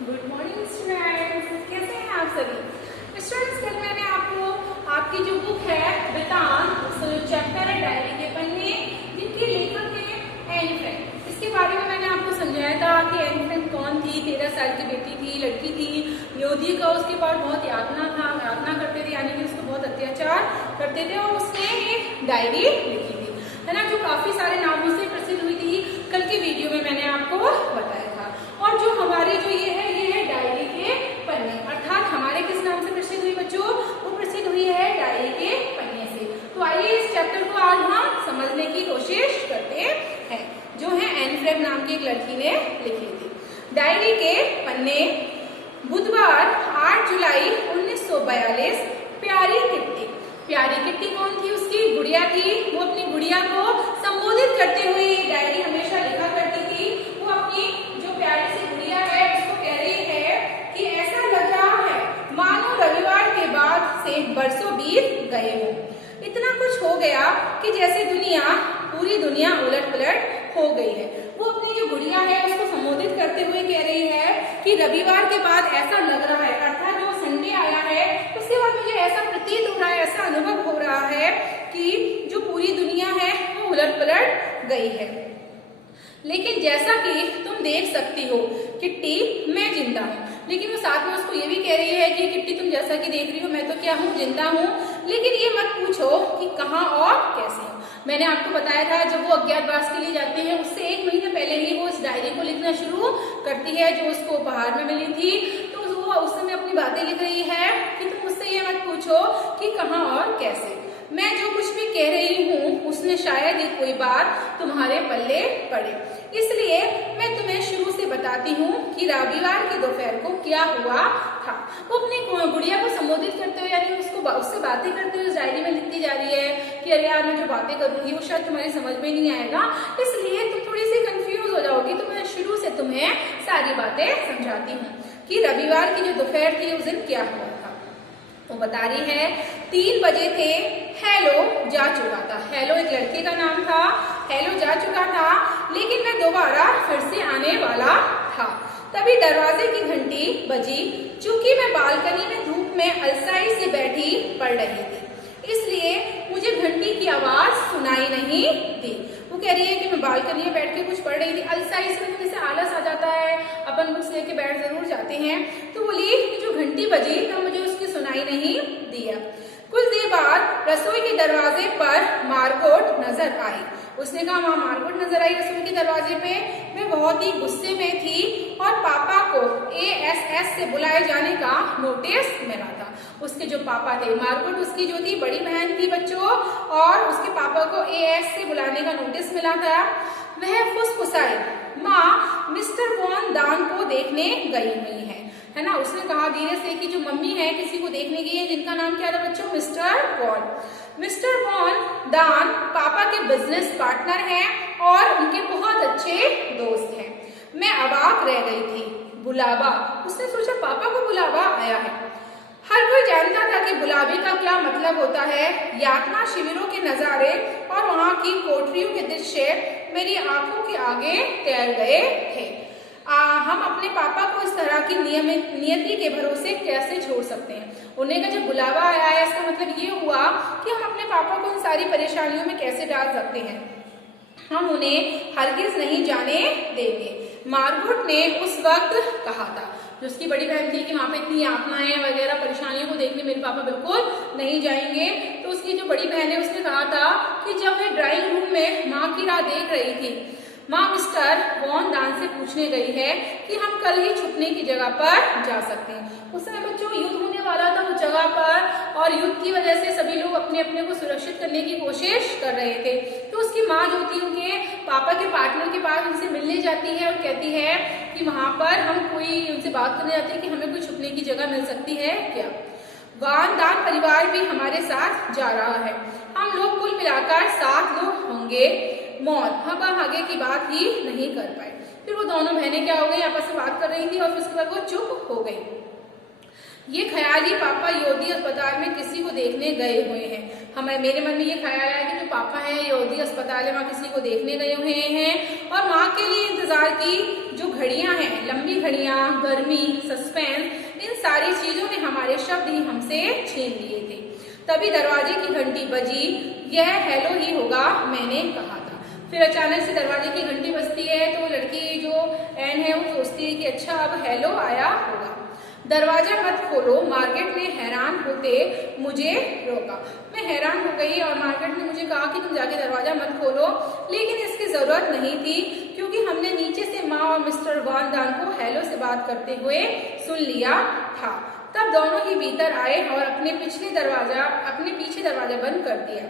Good morning students, कैसे हैं आप सभी। स्टूडेंट्स, कल मैंने आपको आपकी जो बुक है वेदांत, उसका जो चैप्टर है डायरी के पन्ने, जिनके लेखक हैं एन फ्रैंक, इसके बारे में मैंने आपको समझाया था कि एन फ्रैंक कौन थी। 13 साल की बेटी थी, लड़की थी। यहूदी का उसके बाद बहुत यातना करते थे, यानी कि उसको बहुत अत्याचार करते थे, और उसने एक डायरी लिखी थी, है ना, जो काफी सारे नामों से प्रसिद्ध हुई थी। कल की वीडियो में मैंने आपको बताया था। और जो हमारी जो ये है डायरी के पन्ने, अर्थात हमारे किस नाम से प्रसिद्ध हुई बच्चों? वो प्रसिद्ध हुई है डायरी के पन्ने से। तो आइए इस चैप्टर को आज हम समझने की कोशिश करते हैं, जो है एन फ्रैंक नाम की एक लड़की ने लिखी थी। डायरी के पन्ने। बुधवार 8 जुलाई 1942। प्यारी किट्टी। प्यारी किट्टी कौन थी? उसकी गुड़िया थी। वो अपनी गुड़िया को संबोधित करते हुए ये डायरी हमेशा लिखा करती थी। वो अपनी जो प्यारी सी गुड़िया है उसको कह रही है कि ऐसा लग रहा है मानो रविवार के बाद से बरसों बीत गए हो। इतना कुछ हो गया कि जैसे पूरी दुनिया उलट पुलट हो गई है। वो अपनी जो गुड़िया है उसको संबोधित करते हुए कह रही है कि रविवार के बाद ऐसा लग रहा है, अर्थात जो संडे आया है उसके बाद मुझे ऐसा प्रतीत हो रहा है, ऐसा अनुभव हो रहा है कि जो पूरी दुनिया है वो उलट पुलट गई है। लेकिन जैसा कि तुम देख सकती हो किट्टी, मैं जिंदा हूँ। लेकिन वो साथ में उसको ये भी कह रही है कि किट्टी, तुम जैसा कि देख रही हो, मैं तो क्या हूँ, जिंदा हूँ। लेकिन ये मत पूछो कि कहाँ और कैसे हूँ। मैंने आपको बताया था जब वो अज्ञातवास के लिए जाते हैं उससे 1 महीने पहले ही वो इस डायरी को लिखना शुरू करती है, जो उसको उपहार में मिली थी। तो वो उस समय अपनी बातें लिख रही है कि तुम मुझसे ये मत पूछो कि कहाँ और कैसे। मैं जो कुछ भी कह रही हूँ उसमें शायद ही कोई बात तुम्हारे पल्ले पड़े, इसलिए मैं तुम्हें शुरू से बताती हूँ कि रविवार की दोपहर को क्या हुआ था। वो अपनी गुड़िया को संबोधित करते हुए, यानी उससे बातें करते हुए उस डायरी में लिखती जा रही है कि अरे यार, मैं जो बातें करूंगी वो शायद तुम्हारी समझ में नहीं आएगा, इसलिए तुम थोड़ी सी कंफ्यूज हो जाओगी, तो मैं शुरू से तुम्हें सारी बातें समझाती हूँ कि रविवार की जो दोपहर थी उस दिन क्या हुआ था। वो बता रही है 3 बजे थे, हेलो जा चुका था। हेलो एक लड़के का नाम था। हेलो जा चुका था, लेकिन मैं दोबारा फिर से आने वाला था। तभी दरवाजे की घंटी बजी। चूंकि मैं बालकनी में धूप में अलसाई से बैठी पड़ रही थी, इसलिए मुझे घंटी की आवाज सुनाई नहीं दी। वो कह रही है कि मैं बालकनी में बैठ के कुछ पढ़ रही थी। अलसाई से मतलब जैसे आलस आ जाता है, अपन बुक्स लेके बैठ जरूर जाते हैं। तो बोली कि जो घंटी बजी तब मुझे उसकी सुनाई नहीं दिया। कुछ देर बाद रसोई के दरवाजे पर मार्गोट नजर आई। उसने कहा वहां मार्गोट नजर आई रसोई के दरवाजे पे। मैं बहुत ही गुस्से में थी और पापा को ASS से बुलाए जाने का नोटिस मिला था। उसके जो पापा थे, मार्गोट उसकी जो थी बड़ी बहन थी बच्चों, और उसके पापा को AS से बुलाने का नोटिस मिला था। वह फुसफुसाई, माँ मिस्टर वॉन दान को देखने गई हुई है ना। उसने कहा धीरे से कि जो मम्मी है किसी को देखने गई है, जिनका नाम क्या था बच्चों? Mister von. मिस्टर वॉन दान पापा के बिजनेस पार्टनर हैं और उनके बहुत अच्छे दोस्त हैं। मैं अवाक रह गई थी। बुलावा, उसने सोचा पापा को बुलावा आया है। हर कोई जानता था कि बुलावे का क्या मतलब होता है। यातना शिविरों के नजारे और वहां की कोठरियों के दृश्य मेरी आंखों के आगे तैर गए थे। हम अपने पापा को इस तरह की नियति के भरोसे कैसे छोड़ सकते हैं। उन्हें का जब बुलावा आया है, इसका मतलब ये हुआ कि हम अपने पापा को इन सारी परेशानियों में कैसे डाल सकते हैं। हम उन्हें हरगिज नहीं जाने देंगे, मार्गोट ने उस वक्त कहा था। जो उसकी बड़ी बहन थी कि वहां पे इतनी यातनाएं वगैरह परेशानियों को देखने मेरे पापा बिल्कुल नहीं जाएंगे। तो उसकी जो बड़ी बहन है उसने कहा था कि जब वह ड्राइंग रूम में माँ की राह देख रही थी, माँ मिस्टर वॉन दान से पूछने गई है कि हम कल ही छुपने की जगह पर जा सकते हैं। उस समय बच्चों युद्ध होने वाला था उस जगह पर, और युद्ध की वजह से सभी लोग अपने अपने को सुरक्षित करने की कोशिश कर रहे थे। तो उसकी माँ जो थी उनके पापा के पार्टनर के पास उनसे मिलने जाती है और कहती है कि वहां पर हम कोई उनसे बात करने जाते हैं कि हमें कोई छुपने की जगह मिल सकती है क्या। वॉन दान परिवार भी हमारे साथ जा रहा है। हम लोग कुल मिलाकर 7 लोग होंगे। मौत, हम आगे की बात ही नहीं कर पाए। फिर वो दोनों बहनें क्या हो गई, आपस में बात कर रही थी और फिर उसके बाद वो चुप हो गई। ये ख्याली पापा योधी अस्पताल में किसी को देखने गए हुए हैं। मेरे मन में ये ख्याल आया कि जो पापा हैं योधी अस्पताल में वहाँ किसी को देखने गए हुए हैं और माँ के लिए इंतजार की जो घड़ियां हैं, लंबी घड़ियां, गर्मी, सस्पेंस, इन सारी चीजों ने हमारे शब्द ही हमसे छीन लिए थे। तभी दरवाजे की घंटी बजी। यह हेलो ही होगा, मैंने कहा था। फिर अचानक से दरवाजे की घंटी बजती है तो लड़की जो एन है वो सोचती है कि अच्छा अब हेलो आया होगा। दरवाजा मत खोलो, मार्केट ने हैरान होते मुझे रोका। मैं हैरान हो गई और मार्केट ने मुझे कहा कि तुम जाके दरवाजा मत खोलो, लेकिन इसकी जरूरत नहीं थी क्योंकि हमने नीचे से माँ और मिस्टर वान दान को हेलो से बात करते हुए सुन लिया था। तब दोनों ही भीतर आए और अपने पीछे दरवाजा बंद कर दिया।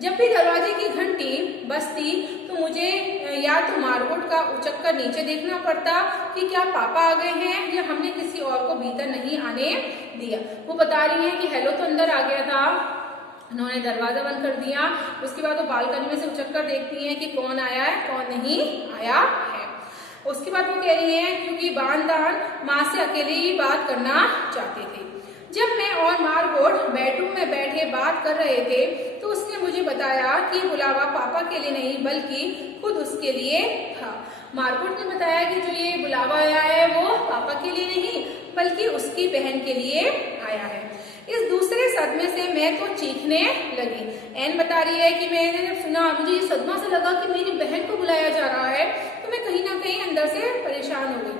जब भी दरवाजे की घंटी बजती तो मुझे या तो मार्गोट का उचक्कर नीचे देखना पड़ता कि क्या पापा आ गए हैं या हमने किसी और को भीतर नहीं आने दिया। वो बता रही हैं कि हेलो तो अंदर आ गया था, उन्होंने दरवाजा बंद कर दिया। उसके बाद वो बालकनी में से उचक्कर देखती हैं कि कौन आया है कौन नहीं आया है। उसके बाद वो कह रही हैं क्योंकि बानदान माँ से अकेले ही बात करना चाहते थे। जब मैं और मार्गोट बेडरूम में बैठे बात कर रहे थे तो उसने मुझे बताया कि बुलावा पापा के लिए नहीं बल्कि खुद उसके लिए था। मार्गोट ने बताया कि जो ये बुलावा आया है वो पापा के लिए नहीं बल्कि उसकी बहन के लिए आया है। इस दूसरे सदमे से मैं तो चीखने लगी। एन बता रही है कि मैंने जब सुना मुझे ये सदमा से लगा कि मेरी बहन को बुलाया जा रहा है तो मैं कहीं ना कहीं अंदर से परेशान हो गई।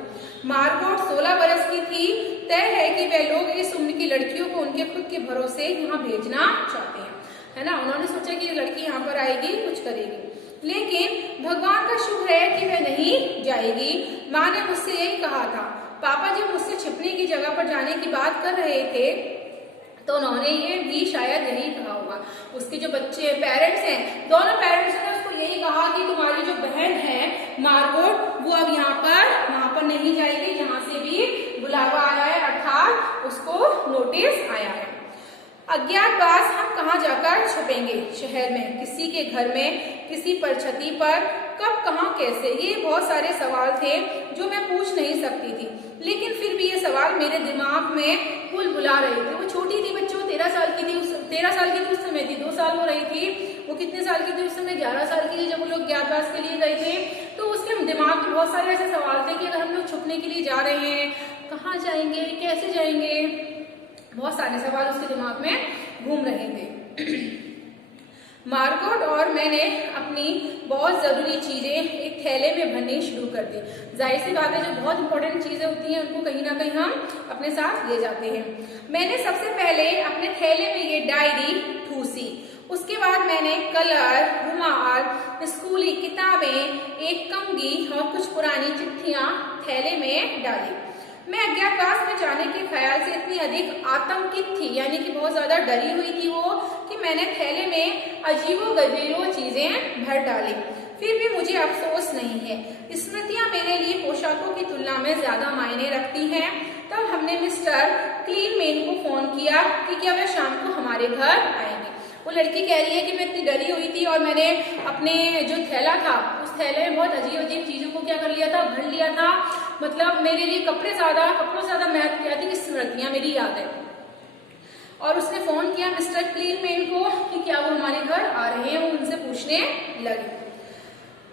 मार्गोट 16 बरस की थी। तय है कि वे लोग इस उम्र की लड़कियों को उनके खुद के भरोसे यहाँ भेजना चाहते हैं, है ना। उन्होंने सोचा कि ये लड़की यहाँ पर आएगी कुछ करेगी, लेकिन भगवान का शुक्र है कि वह नहीं जाएगी। माँ ने मुझसे यही कहा था। पापा जब मुझसे छिपने की जगह पर जाने की बात कर रहे थे तो उन्होंने ये भी शायद यही कहा होगा। उसके जो बच्चे पेरेंट्स हैं, दोनों पेरेंट्स ने उसको यही कहा कि तुम्हारी जो बहन है मार्गोट वो अब वहां पर नहीं जाएगी जहां से भी बुलावा आया है, अर्थात उसको नोटिस आया है। अज्ञातवास हम कहाँ जाकर छुपेंगे? शहर में, किसी के घर में, किसी पर छती पर, कब, कहाँ, कैसे? ये बहुत सारे सवाल थे जो मैं पूछ नहीं सकती थी, लेकिन फिर भी ये सवाल मेरे दिमाग में बुला रहे थे। वो छोटी थी, बच्चों 13 साल की थी, 13 साल की थी उस समय थी, 2 साल हो रही थी। वो कितने साल की थी उस समय? 11 साल की थी जब वो लोग ज्ञातवास के लिए गए थे। तो उसके दिमाग में बहुत सारे ऐसे सवाल थे कि अगर हम लोग छुपने के लिए जा रहे हैं, कहाँ जाएंगे, कैसे जाएंगे? बहुत सारे सवाल उसके दिमाग में घूम रहे थे। मार्गोट और मैंने अपनी बहुत ज़रूरी चीज़ें एक थैले में भरनी शुरू कर दी। जाहिर सी बात है, जो बहुत इंपॉर्टेंट चीज़ें होती हैं उनको कहीं ना कहीं हम अपने साथ ले जाते हैं। मैंने सबसे पहले अपने थैले में ये डायरी ठूसी। उसके बाद मैंने कलर, रुमाल, स्कूली किताबें, एक कंघी और कुछ पुरानी चिट्ठियाँ थैले में डाली। मैं अज्ञातवास में जाने के ख्याल से इतनी अधिक आतंकित थी, यानी कि बहुत ज्यादा डरी हुई थी वो, कि मैंने थैले में अजीबो-गरीबो चीजें भर डाली। फिर भी मुझे अफसोस नहीं है। स्मृतियां मेरे लिए पोशाकों की तुलना में ज्यादा मायने रखती हैं। तब हमने मिस्टर क्लीनमैन को फोन किया कि क्या वे शाम को हमारे घर आएंगे। वो लड़की कह रही है कि मैं इतनी डरी हुई थी और मैंने अपने जो थैला था उस थैले में बहुत अजीब अजीब चीजों को क्या कर लिया था, भर लिया था। मतलब मेरे लिए कपड़ों से ज्यादा महत्व क्या थी कि स्मृतियां, मेरी यादें। और उसने फोन किया मिस्टर क्लीनमैन को कि क्या वो हमारे घर आ रहे हैं। वो उनसे पूछने लगे।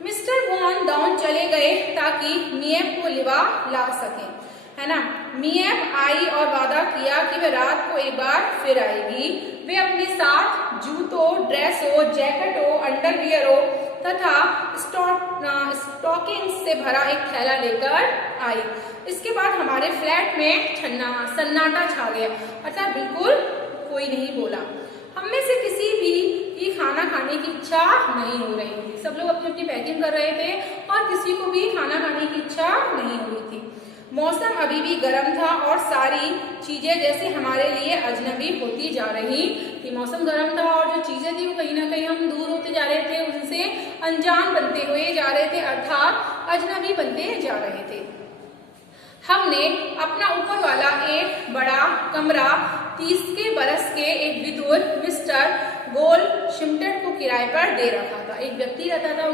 मिस्टर वॉन डाउन चले गए ताकि मिएव को लिवा ला सके, है ना। मिएव आई और वादा किया कि वे रात को एक बार फिर आएगी। वे अपने साथ जूतों, ड्रेसों, जैकेटों, अंडरवियरों तथा स्टॉकिंग्स से भरा एक थैला लेकर आई। इसके बाद हमारे फ्लैट में सन्नाटा छा गया, अर्थात बिल्कुल कोई नहीं बोला। हम में से किसी भी की खाना खाने की इच्छा नहीं हो रही थी। सब लोग अपनी अपनी पैकिंग कर रहे थे और किसी को भी खाना खाने की इच्छा नहीं हो रही थी। मौसम अभी भी गर्म था और सारी चीजें जैसे हमारे लिए अजनबी होती जा रही थी। मौसम गर्म था और जो चीजें थी वो कहीं ना कहीं हम दूर होते जा रहे थे, उनसे अनजान बनते हुए जा रहे थे, अर्थात अजनबी बनते जा रहे थे। हमने अपना ऊपर वाला एक बड़ा कमरा 30 के बरस के एक विदुर मिस्टर गोल शिमटेड को किराए पर दे रखा था। एक व्यक्ति रहता था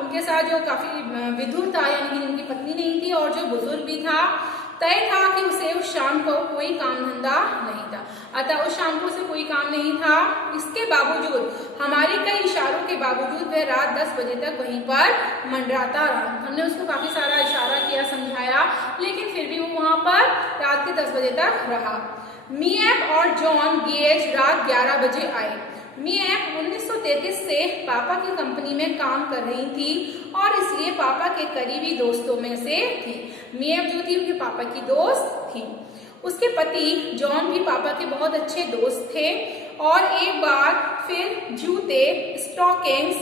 उनके साथ जो काफी विदुर था, यानी कि उनकी पत्नी नहीं थी और जो बुजुर्ग भी था। तय था कि उसे उस शाम को कोई काम धंधा नहीं था, अतः उस शाम को उसे कोई काम नहीं था। इसके बावजूद, हमारे कई इशारों के बावजूद वह रात 10 बजे तक वहीं पर मंडराता रहा। हमने उसको काफी सारा इशारा किया, समझाया, लेकिन फिर भी वो वहां पर रात के 10 बजे तक रहा। मिएप और जॉन गेज रात 11 बजे आए। मिएप 1933 से पापा की कंपनी में काम कर रही थी और इसलिए पापा के करीबी दोस्तों में से थी। मिएप जो थी उनके पापा की दोस्त थी। उसके पति जॉन भी पापा के बहुत अच्छे दोस्त थे और एक बार फिर जूते, स्टॉकिंग्स,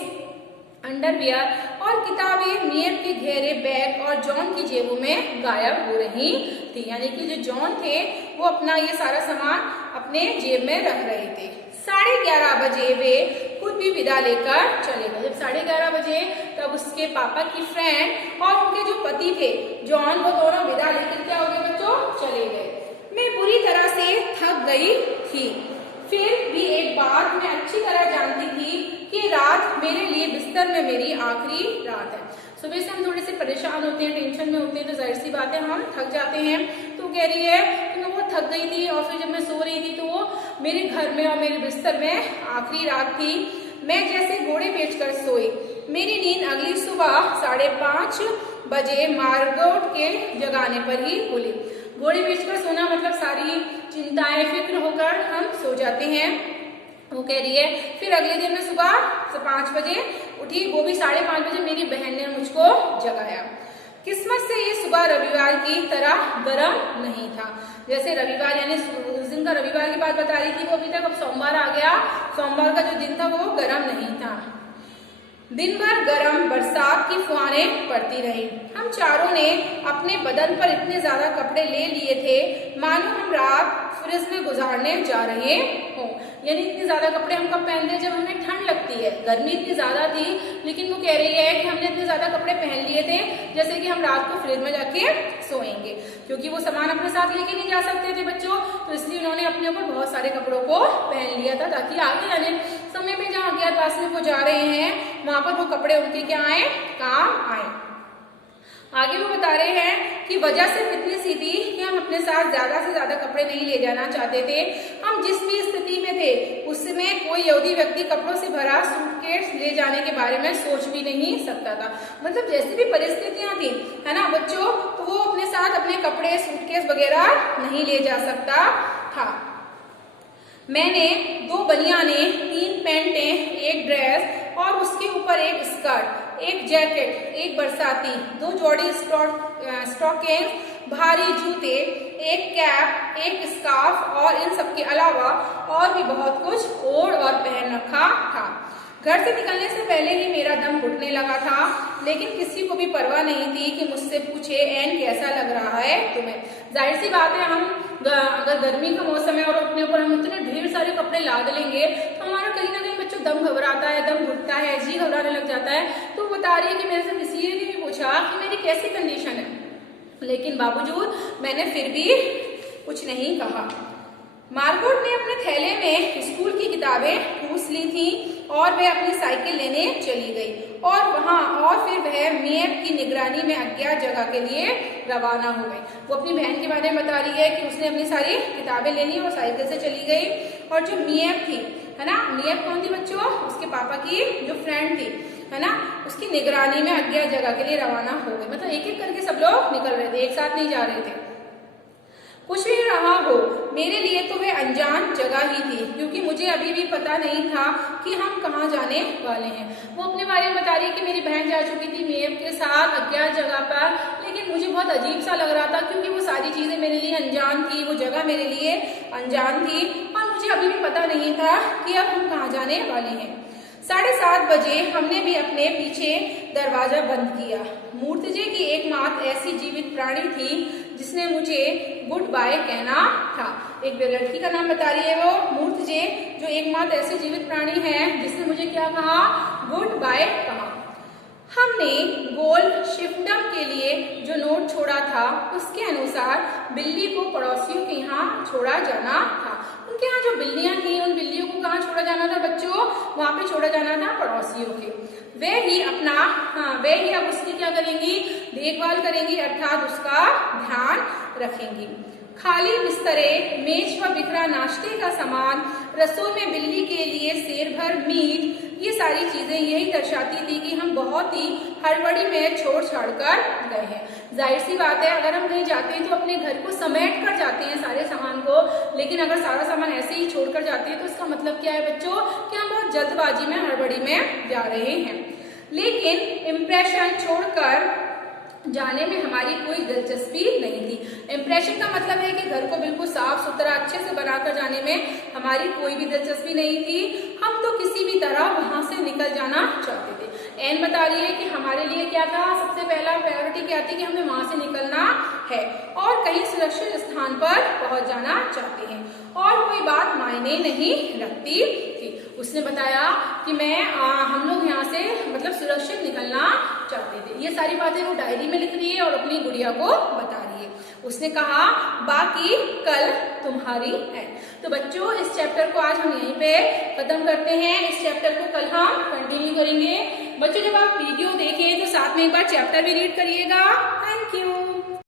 अंडरवियर और किताबें मिएप के गहरे बैग और जॉन की जेबों में गायब हो रही थी। यानी कि जो जॉन थे वो अपना ये सारा सामान अपने जेब में रख रहे थे। 11:30 बजे वे खुद भी विदा लेकर चले गए। जब 11:30 बजे तब उसके पापा की फ्रेंड और उनके जो पति थे जॉन, वो दोनों विदा लेकर क्या हो गए बच्चों, चले गए। मैं बुरी तरह से थक गई थी, फिर भी एक बात मैं अच्छी तरह जानती थी कि रात मेरे लिए बिस्तर में मेरी आखिरी रात है। सुबह से हम थोड़े से परेशान होते हैं, टेंशन में होते हैं, तो जाहिर सी बात है हम थक जाते हैं। तो कह रही है कि मैं वो थक गई थी और फिर जब मैं सो रही थी तो वो मेरे घर में और मेरे बिस्तर में आखिरी रात थी। मैं जैसे घोड़े बेचकर सोई। मेरी नींद अगली सुबह 5:30 बजे मार्गोट के जगाने पर ही खुली। घोड़े बेचकर सोना मतलब सारी चिंताएं फिक्र होकर हम सो जाते हैं। वो कह रही है फिर अगले दिन मैं सुबह 5 बजे उठी, वो भी 5:30 बजे मेरी बहन ने मुझको जगाया। किस्मत से ये सुबह रविवार की तरह गर्म नहीं था। जैसे रविवार यानी उस दिन का रविवार की बात बता रही थी वो, अभी तक अब सोमवार आ गया। सोमवार का जो दिन था वो गर्म नहीं था। दिन भर गर्म बरसात की फुहारें पड़ती रही। हम चारों ने अपने बदन पर इतने ज्यादा कपड़े ले लिए थे मानो हम रात फ्रिज में गुजारने जा रहे हों। यानी इतने ज्यादा कपड़े हम कब पहनते हैं, जब हमें ठंड लगती है। गर्मी इतनी ज्यादा थी, लेकिन वो कह रही है कि हमने इतने ज्यादा कपड़े पहन लिए थे जैसे कि हम रात को फ्रिज में जाके सोएंगे, क्योंकि वो सामान अपने साथ लेके नहीं जा सकते थे बच्चों, तो इसलिए उन्होंने अपने ऊपर बहुत सारे कपड़ों को पहन लिया था ताकि आगे आने समय में जहाँ अज्ञातवास में वो जा रहे हैं वहां पर वो कपड़े उनके क्या आए, काम आए। आगे वो बता रहे हैं कि वजह सिर्फ इतनी सी थी कि हम अपने साथ ज्यादा से ज्यादा कपड़े नहीं ले जाना चाहते थे। हम जिस भी स्थिति में थे उसमें कोई यहूदी व्यक्ति कपड़ों से भरा सूटकेस ले जाने के बारे में सोच भी नहीं सकता था। मतलब जैसी भी परिस्थितियां थी, है ना बच्चों, तो वो अपने साथ अपने कपड़े, सूटकेस वगैरह नहीं ले जा सकता था। मैंने 2 बनियाने, 3 पैंटें, 1 ड्रेस और उसके ऊपर 1 स्कर्ट, 1 जैकेट, 1 बरसाती, 2 जोड़ी स्टॉकिंग, भारी जूते, 1 कैप, 1 स्कार्फ और इन सब के अलावा और भी बहुत कुछ ओढ़ और पहन रखा था। घर से निकलने से पहले ही मेरा दम घुटने लगा था, लेकिन किसी को भी परवाह नहीं थी कि मुझसे पूछे एन कैसा लग रहा है तुम्हें। जाहिर सी बात है, हम अगर गर्मी का मौसम है और अपने ऊपर हम इतने ढेर सारे कपड़े लाद लेंगे तो हमारा कहीं ना कहीं बच्चों दम घबराता है, दम घुटता है, जी घबराने लग जाता है। तो बता रही है कि मेरे से किसी ने भी पूछा कि मेरी कैसी कंडीशन है, लेकिन बावजूद मैंने फिर भी कुछ नहीं कहा। मार्गोट ने अपने थैले में स्कूल की किताबें ठूस ली थी और वह अपनी साइकिल लेने चली गई और फिर वह मिएप की निगरानी में अज्ञात जगह के लिए रवाना हो गई। वो अपनी बहन के बारे में बता रही है कि उसने अपनी सारी किताबें ले ली और साइकिल से चली गई। और जो मिएप थी, है ना, मिएप कौन थी बच्चों, उसके पापा की जो फ्रेंड थी, है ना, उसकी निगरानी में अज्ञात जगह के लिए रवाना हो गई। मतलब एक एक करके सब लोग निकल रहे थे, एक साथ नहीं जा रहे थे। कुछ भी रहा हो, मेरे लिए तो वह अनजान जगह ही थी, क्योंकि मुझे अभी भी पता नहीं था कि हम कहाँ जाने वाले हैं। वो अपने बारे में बता रही है कि मेरी बहन जा चुकी थी मिएप के साथ अज्ञात जगह पर, लेकिन मुझे बहुत अजीब सा लग रहा था क्योंकि वो सारी चीजें मेरे लिए अनजान थी, वो जगह मेरे लिए अनजान थी और मुझे अभी भी पता नहीं था कि अब हम कहाँ जाने वाले हैं। 7:30 बजे हमने भी अपने पीछे दरवाजा बंद किया। मूर्तिजे की एकमात्र ऐसी जीवित प्राणी थी जिसने मुझे गुड बाय कहना था। एक लड़की का नाम बता रही है वो मूर्तिजे, जो एकमात्र ऐसी जीवित प्राणी है जिसने मुझे क्या कहा, गुड बाय कहा। हमने गोल शिफ्टम के लिए जो नोट छोड़ा था उसके अनुसार बिल्ली को पड़ोसियों के यहाँ छोड़ा जाना था। उनके यहाँ जो बिल्लियां थी उन बिल्लियों को कहाँ छोड़ा जाना था बच्चों, वहां पे छोड़ा जाना था पड़ोसियों के। वे ही अब उसकी क्या करेंगी, देखभाल करेंगी, अर्थात उसका ध्यान रखेंगी। खाली बिस्तरे, मेज पर बिखरा नाश्ते का सामान, रसोई में बिल्ली के लिए सेर भर मीट, ये सारी चीजें यही दर्शाती थी कि हम बहुत ही हड़बड़ी में छोड़ छाड़ कर गए हैं। जाहिर सी बात है, अगर हम कहीं जाते हैं तो अपने घर को समेट कर जाते हैं सारे सामान को, लेकिन अगर सारा सामान ऐसे ही छोड़ कर जाते हैं तो इसका मतलब क्या है बच्चों, कि हम बहुत जल्दबाजी में, हड़बड़ी में जा रहे हैं। लेकिन इम्प्रेशन छोड़कर जाने में हमारी कोई दिलचस्पी नहीं थी। इम्प्रेशन का मतलब है कि घर को बिल्कुल साफ सुथरा अच्छे से बनाकर जाने में हमारी कोई भी दिलचस्पी नहीं थी। हम तो किसी भी तरह वहां से निकल जाना चाहते थे। एन बता रही है कि हमारे लिए क्या था, सबसे पहला प्रायोरिटी क्या थी कि हमें वहां से निकलना है और कहीं सुरक्षित स्थान पर पहुंच जाना चाहते हैं और कोई बात मायने नहीं रखती थी। उसने बताया कि हम लोग यहाँ से मतलब सुरक्षित निकलना चाहते थे। ये सारी बातें वो डायरी में लिख रही है और अपनी गुड़िया को बता रही है। उसने कहा बाकी कल तुम्हारी है। तो बच्चों, इस चैप्टर को आज हम यहीं पे खत्म करते हैं। इस चैप्टर को कल हम कंटिन्यू करेंगे। बच्चों, जब आप वीडियो देखें तो साथ में एक बार चैप्टर भी रीड करिएगा। Thank you.